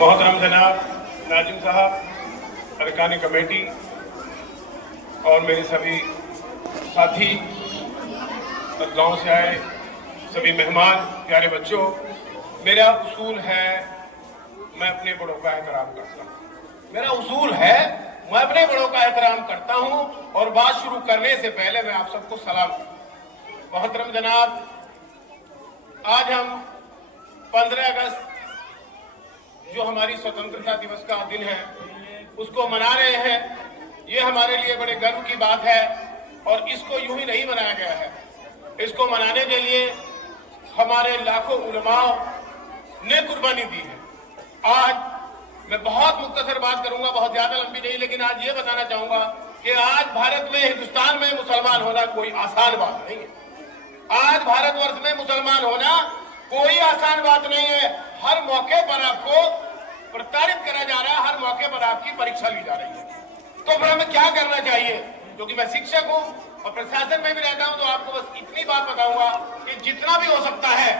मोहतरम जनाब नाजिम साहब, अरकान कमेटी और मेरे सभी साथी और गांव से आए सभी मेहमान, प्यारे बच्चों, मेरा उसूल है मैं अपने बड़ों का एहतराम करता हूँ। मेरा उसूल है मैं अपने बड़ों का एहतराम करता हूँ और बात शुरू करने से पहले मैं आप सबको सलाम करता हूँ। मोहतरम जनाब, आज हम 15 अगस्त जो हमारी स्वतंत्रता दिवस का दिन है उसको मना रहे हैं। ये हमारे लिए बड़े गर्व की बात है और इसको यूं ही नहीं मनाया गया है। इसको मनाने के लिए हमारे लाखों उलमाओं ने कुर्बानी दी है। आज मैं बहुत मुख्तसर बात करूंगा, बहुत ज्यादा लंबी नहीं, लेकिन आज ये बताना चाहूंगा कि आज भारत में, हिंदुस्तान में मुसलमान होना कोई आसान बात नहीं है। आज भारतवर्ष में मुसलमान होना कोई आसान बात नहीं है। हर मौके पर आपको प्रताड़ित करा जा रहा है, हर मौके पर आपकी परीक्षा ली जा रही है। तो फिर हमें क्या करना चाहिए? क्योंकि मैं शिक्षक हूं और प्रशासन में भी रहता हूं, तो आपको बस इतनी बात बताऊंगा कि जितना भी हो सकता है,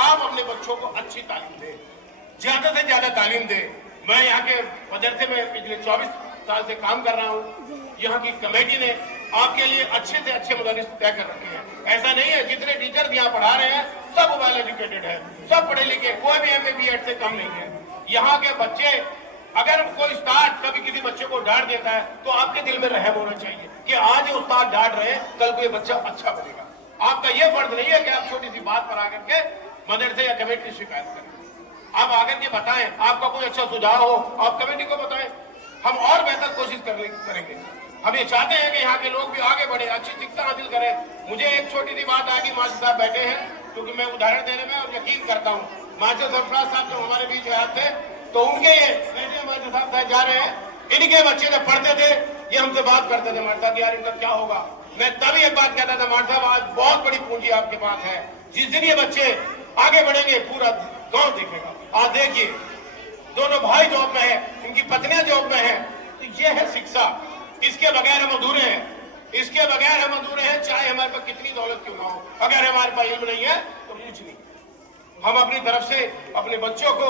आप अपने बच्चों को अच्छी तालीम दें, ज्यादा से ज्यादा तालीम दें। मैं यहाँ के मदरसे में पिछले 24 साल से काम कर रहा हूँ। यहाँ की कमेटी ने आपके लिए अच्छे से अच्छे मदरस तय कर रखे हैं। ऐसा नहीं है, जितने टीचर यहाँ पढ़ा रहे हैं सब वेल एजुकेटेड है, सब पढ़े लिखे, कोई भी MA BEd से कम नहीं है। यहाँ के बच्चे, अगर कोई उस्ताद कभी किसी बच्चे को डांट देता है तो आपके दिल में रहम होना चाहिए कि आज ये उस्ताद डांट रहे हैं, कल को ये बच्चा अच्छा बनेगा। आपका ये फर्ज नहीं है कि आप छोटी सी बात पर आकर के मदरसे या कमेटी की शिकायत करें। आप आकर के बताएं, आपका कोई अच्छा सुझाव हो आप कमेटी को बताएं, हम और बेहतर कोशिश करेंगे। हम ये चाहते हैं कि यहाँ के लोग भी आगे बढ़े, अच्छी शिक्षा हासिल करें। मुझे एक छोटी सी बात आगे मास्टर साहब बैठे हैं, क्योंकि मैं उदाहरण देने में और यकीन करता हूँ। मास्टर सरफराज साहब जब हमारे बीच आए थे तो उनके ये मास्टर साहब जा रहे हैं, इनके बच्चे जब पढ़ते थे ये हमसे बात करते थे, मास्टर साहब यार इनका क्या होगा। मैं तभी एक बात कहता था, मास्टर साहब आज बहुत बड़ी पूंजी आपके पास है, जिस दिन ये बच्चे आगे बढ़ेंगे पूरा गाँव देखेगा। आज देखिए दोनों भाई जॉब में है, इनकी पत्नियां जॉब में है, तो ये है शिक्षा। इसके बगैर हम अधूरे हैं, इसके बगैर हम अधूरे हैं, चाहे हमारे पास कितनी दौलत क्यों ना हो। अगर हमारे पास इल्म नहीं है तो कुछ नहीं। हम अपनी तरफ से अपने बच्चों को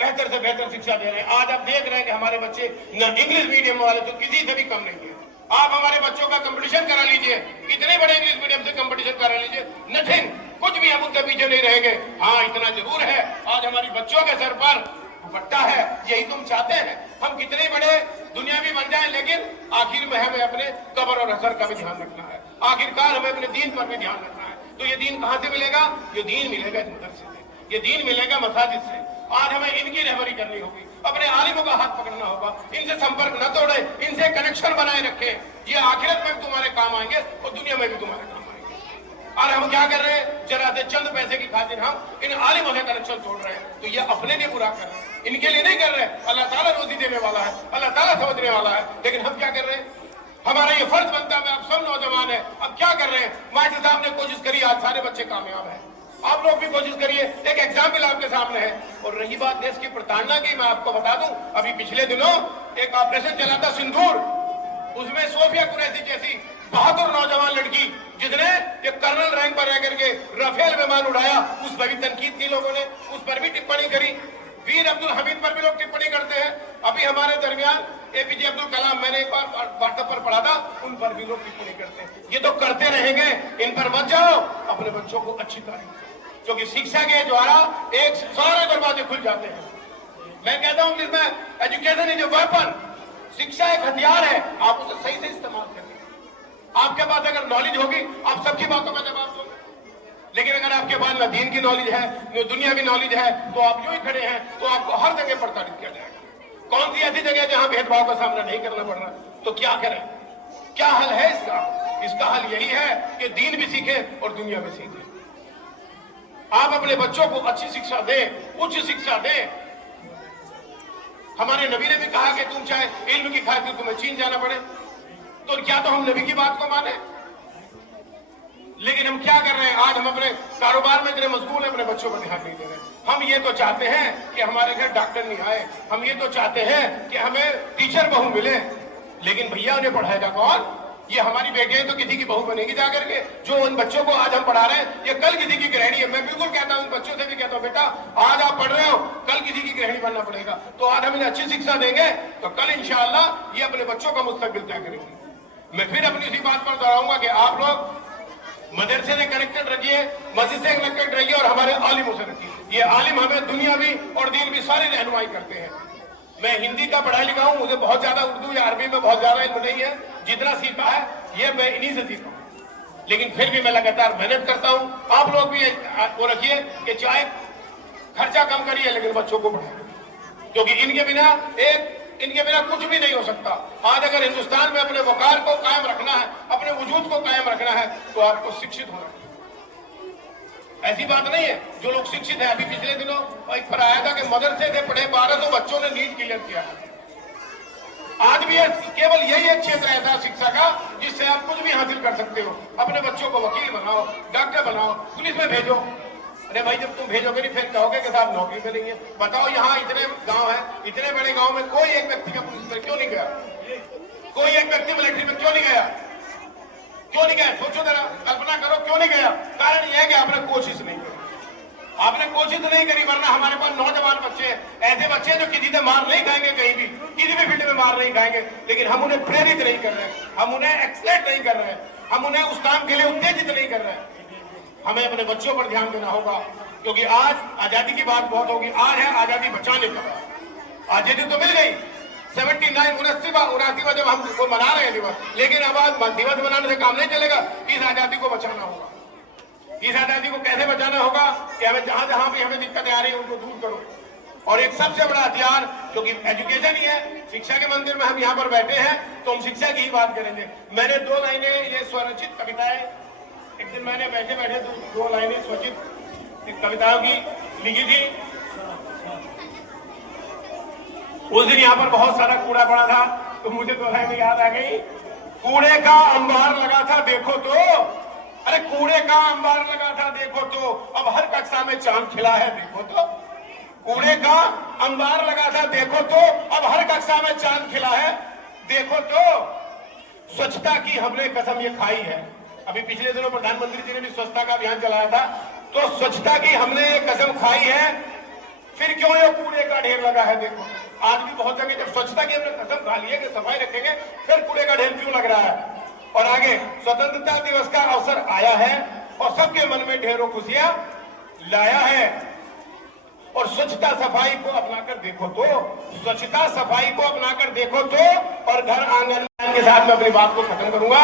बेहतर से बेहतर शिक्षा दे रहे हैं। आज आप देख रहे हैं कि हमारे बच्चे न इंग्लिश मीडियम वाले तो किसी से भी कम नहीं है। आप हमारे बच्चों का कंपटीशन करा लीजिए, कितने बड़े इंग्लिश मीडियम से कंपटीशन करा लीजिए, नथिंग, कुछ भी हम उनके पीछे नहीं रहेंगे। हाँ, इतना जरूर है, आज हमारी बच्चों के सर पर दुपट्टा है, यही तुम चाहते हैं। हम कितने बड़े दुनियावी बन जाएं, लेकिन आखिर में हमें अपने कब्र और असर का भी ध्यान रखना है। आखिरकार हमें अपने दीन पर भी ध्यान रखना है। तो ये दीन कहां से मिलेगा? ये दीन मिलेगा इस मदरसे से, ये दीन मिलेगा मसाजिद से। आज हमें इनकी रहबरी करनी होगी, अपने आलिमों का हाथ पकड़ना होगा, इनसे संपर्क न तोड़े, इनसे कनेक्शन बनाए रखें। ये आखिरत में भी तुम्हारे काम आएंगे और दुनिया में भी तुम्हारे काम आएंगे। और हम क्या कर रहे हैं? जरा से चंद पैसे की खातिर हम इन आलिमों से कनेक्शन तोड़ रहे हैं। तो ये अपने लिए बुरा कर रहे हैं, इनके लिए नहीं कर रहे हैं। अल्लाह ताला रोजी देने वाला है, अल्लाह ताला समझने वाला है, लेकिन हम क्या कर रहे हैं? हमारा ये फर्ज बनता है। आप सब नौजवान है, अब क्या कर रहे हैं? मास्टर साहब ने कोशिश करी, आज सारे बच्चे कामयाब हैं। आप लोग भी कोशिश करिए, एक एग्जाम्पल आपके सामने है। और रही बात देश की प्रताड़ना की, मैं आपको बता दूं, अभी पिछले दिनों एक ऑपरेशन चला था सिंदूर, उसमें सोफिया कुरैशी जैसी बहादुर नौजवान लड़की जिसने एक कर्नल रैंक पर रह करके राफेल विमान उड़ाया, उस पर भी तनकीद की लोगों ने, उस पर भी टिप्पणी करी। वीर अब्दुल हमीद पर भी लोग टिप्पणी करते हैं। अभी हमारे दरमियान APJ अब्दुल कलाम, मैंने एक बार व्हाट्सएप पर पढ़ा था, उन पर भी लोग टिप्पणी करते हैं। ये तो करते रहेंगे, इन पर मत जाओ। अपने बच्चों को अच्छी तालीम, क्योंकि शिक्षा के द्वारा एक सारे दरवाजे खुल जाते हैं। मैं कहता हूं कि एजुकेशन इज ए वेपन, शिक्षा एक हथियार है, आप उसे सही से इस्तेमाल करें। आपके पास अगर नॉलेज होगी आप सबकी बातों का जवाब दोगे, लेकिन अगर आपके पास न दीन की नॉलेज है न दुनियावी नॉलेज है तो आप यूं ही खड़े हैं, तो आपको हर जगह प्रताड़ित किया जाएगा। कौन सी ऐसी जगह जहां भेदभाव का सामना नहीं करना पड़ रहा? तो क्या करें? क्या हल है इसका? इसका हल यही है कि दीन भी सीखे और दुनिया भी सीखे। आप अपने बच्चों को अच्छी शिक्षा दें, उच्च शिक्षा दें। हमारे नबी ने भी कहा कि तुम चाहे इल्म की खातिर तुम्हें चीन जाना पड़े, तो क्या तो हम नबी की बात को माने? लेकिन हम क्या कर रहे हैं? आज हम अपने कारोबार में इतने मशगूल हैं, अपने बच्चों पर ध्यान नहीं दे रहे। हम ये तो चाहते हैं कि हमारे घर डॉक्टर नहीं आए, हम ये तो चाहते हैं कि हमें टीचर बहू मिले, लेकिन भैया उन्हें पढ़ाएगा कौन? ये हमारी बेटियां तो किसी की बहू बनेगी जाकर के। जो उन बच्चों को आज हम पढ़ा रहे हैं ये कल किसी की गृहिणी है। मैं बिल्कुल कहता हूं, उन बच्चों से भी कहता हूं, बेटा आज आप पढ़ रहे हो, कल किसी गृहिणी बनना पड़ेगा। तो आज हम इन्हें अच्छी शिक्षा देंगे तो कल इंशाअल्लाह ये अपने बच्चों का मुस्तकबिल तय करेंगे। मैं फिर अपनी इसी बात पर दोहराऊंगा कि आप लोग मदरसे से कनेक्टेड रहिए, मस्जिद से कनेक्टेड रहिए और हमारे आलिमों से रखिए। ये आलिम हमें दुनियावी और दीन की सारी रहनुमाई करते हैं। मैं हिंदी का पढ़ा लिखा हूं, मुझे बहुत ज्यादा उर्दू या अरबी में बहुत ज्यादा इल्म नहीं है, जितना सीखा है ये मैं इन्हीं से सीखा हूं। लेकिन फिर भी मैं लगातार मेहनत करता हूं। आप लोग भी वो रखिए कि चाहे खर्चा कम करिए लेकिन बच्चों को पढ़ाइए, क्योंकि इनके बिना कुछ भी नहीं हो सकता। आज अगर हिंदुस्तान में अपने वकार को कायम रखना है, अपने वजूद को कायम रखना है, तो आपको शिक्षित होना है। ऐसी बात नहीं है जो लोग शिक्षित है। अभी पिछले दिनों एक पर आया था कि मदरसे से पढ़े 1200 बच्चों ने नीट क्लियर किया। आज भी केवल यही एक क्षेत्र ऐसा शिक्षा का जिससे आप कुछ भी हासिल कर सकते हो। अपने बच्चों को वकील बनाओ, डॉक्टर बनाओ, पुलिस में भेजो। अरे भाई जब तुम भेजोगे नहीं फिर कहोगे कि साहब नौकरी पे नहीं है। बताओ यहाँ इतने गांव है, इतने बड़े गांव में कोई एक व्यक्ति का पुलिस में क्यों नहीं गया? कोई एक व्यक्ति मिलिट्री में क्यों नहीं गया? क्यों नहीं गया? सोचो जरा, कल्पना करो क्यों नहीं गया। कारण यह है कि आपने कोशिश नहीं करी। आपने कोशिश नहीं करी, वरना हमारे पास नौजवान बच्चे ऐसे बच्चे जो किसी से मार नहीं खाएंगे, कहीं भी किसी भी फील्ड में मार नहीं खाएंगे, लेकिन हम उन्हें प्रेरित नहीं कर रहे, हम उन्हें एक्सलेट नहीं कर रहे, हम उन्हें उस काम के लिए उत्तेजित नहीं कर रहे। हमें अपने बच्चों पर ध्यान देना होगा, क्योंकि आज आजादी की बात बहुत होगी। आज है आजादी बचाने का। आजादी तो मिल गई 79 जब हम वो मना रहे हैं दिवस, लेकिन अब आज दिवस मनाने से काम नहीं चलेगा। इस आजादी को बचाना होगा। इस आजादी को कैसे बचाना होगा कि हमें जहां जहां भी हमें दिक्कतें आ रही है उनको दूर करो। और एक सबसे बड़ा हथियार क्योंकि एजुकेशन ही है, शिक्षा के मंदिर में हम यहाँ पर बैठे हैं तो हम शिक्षा की ही बात करेंगे। मैंने 2 लाइनें ये स्वरचित कविताएं एक दिन मैंने बैठे बैठे 2 लाइनें स्वरचित कविताओं की लिखी थी। उस दिन यहाँ पर बहुत सारा कूड़ा पड़ा था तो मुझे 2 लाइनें याद आ गई। कूड़े का अंबार लगा था देखो तो, अरे कूड़े का अंबार लगा था देखो तो, अब हर कक्षा में चांद खिला है देखो तो। कूड़े का अंबार लगा था देखो तो, अब हर कक्षा में चांद खिला है देखो तो। स्वच्छता की हमने कसम ये खाई है। अभी पिछले दिनों प्रधानमंत्री जी ने भी स्वच्छता का अभियान चलाया था, तो स्वच्छता की हमने ये कसम खाई है, फिर क्यों ये कूड़े का ढेर लगा है देखो। आज भी बहुत जगह जब स्वच्छता की हमने कसम खा ली है कि सफाई रखेंगे, फिर कूड़े का ढेर क्यों लग रहा है। और आगे स्वतंत्रता दिवस का अवसर आया है और सबके मन में ढेरों खुशियां लाया है। और स्वच्छता सफाई को अपनाकर देखो तो, स्वच्छता सफाई को अपनाकर देखो तो। और घर आंगन के साथ मैं अपनी बात को खत्म करूंगा।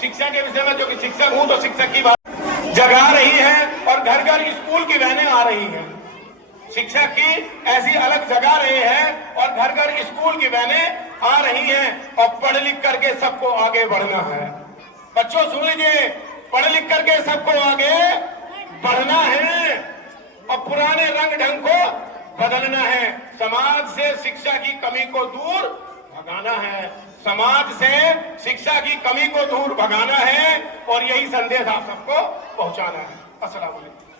शिक्षा के विषय में, जो कि शिक्षक हूं तो शिक्षक की बात जगा रही है और घर घर स्कूल की वैनें आ रही हैं। शिक्षक की ऐसी अलग जगा रहे हैं और घर घर स्कूल की वैनें आ रही हैं। और पढ़ लिख करके सबको आगे बढ़ना है। बच्चों सुन लीजिए, पढ़ लिख करके सबको आगे बढ़ना है और पुराने रंग ढंग को बदलना है। समाज से शिक्षा की कमी को दूर भगाना है। समाज से शिक्षा की कमी को दूर भगाना है और यही संदेश आप सबको पहुंचाना है। अस्सलाम वालेकुम।